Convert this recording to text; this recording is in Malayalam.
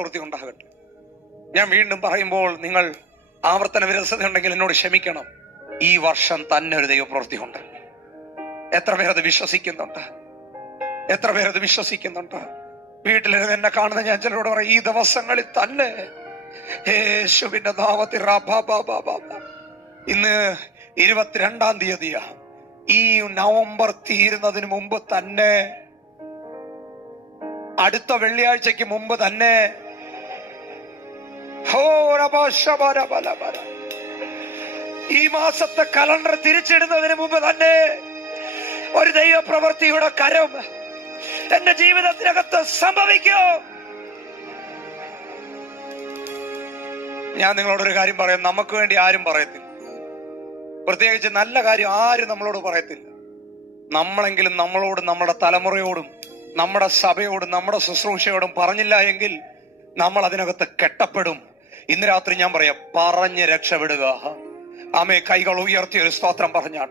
പ്രവൃത്തി ഉണ്ടാകട്ടെ. ഞാൻ വീണ്ടും പറയുമ്പോൾ നിങ്ങൾ ആവർത്തന വിരസത ഉണ്ടെങ്കിൽ എന്നോട് ക്ഷമിക്കണം. ഈ വർഷം തന്നെ ഒരു ദൈവപ്രവൃത്തി ഉണ്ട്. എത്ര പേരത് വിശ്വസിക്കുന്നുണ്ട്? എത്ര പേരത് വിശ്വസിക്കുന്നുണ്ട്? വീട്ടിലിരുന്ന് എന്നെ കാണുന്ന ഞാൻ ചിലരോട് പറയും, ഈ ദിവസങ്ങളിൽ തന്നെ യേശുവിന്റെ നാമത്തിൽ ഇന്ന് 22-ാം തീയതിയാ. ഈ നവംബർ തീരുന്നതിന് മുമ്പ് തന്നെ, അടുത്ത വെള്ളിയാഴ്ചക്ക് മുമ്പ് തന്നെ, ഈ മാസത്തെ കലണ്ടർ തിരിച്ചിടുന്നതിന് മുമ്പ് തന്നെ ഒരു ദൈവപ്രവൃത്തിയുടെ കരം എന്റെ ജീവിതത്തിനകത്ത് സംഭവിക്കൂ. ഞാൻ നിങ്ങളോടൊരു കാര്യം പറയാം, നമുക്ക് വേണ്ടി ആരും പറയത്തില്ല. പ്രത്യേകിച്ച് നല്ല കാര്യം ആരും നമ്മളോട് പറയത്തില്ല. നമ്മളെങ്കിലും നമ്മളോടും നമ്മുടെ തലമുറയോടും നമ്മുടെ സഭയോടും നമ്മുടെ ശുശ്രൂഷയോടും പറഞ്ഞില്ല എങ്കിൽ നമ്മൾ അതിനകത്ത് കെട്ടപ്പെടും. ഇന്ന് രാത്രി ഞാൻ പറയാം, പറഞ്ഞ് രക്ഷപ്പെടുക. ആമേ. കൈകൾ ഉയർത്തി ഒരു സ്തോത്രം പറഞ്ഞാണ്.